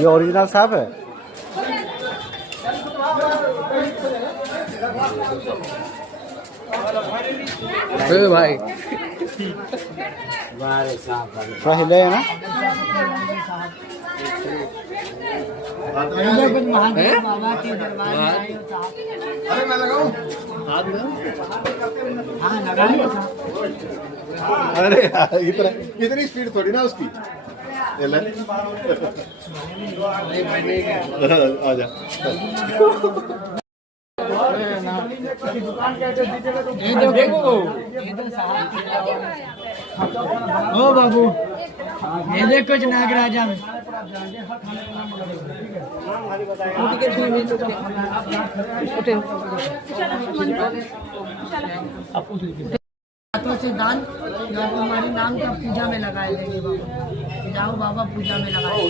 ये ओरिजिनल सांप है। भाई थोड़ा हिले है ना। बाबा के दरबार में आए हो साहब। अरे मैं लगाऊं? हाँ लगाए हो साहब। अरे इतना इतनी स्पीड थोड़ी ना उसकी। ये ले। आजा। ओ बाबू ये देख कुछ नागराजा में हाथों से दान जो हमारे नाम का पूजा में लगाए देंगे बाबा। जाओ बाबा पूजा में लगाए।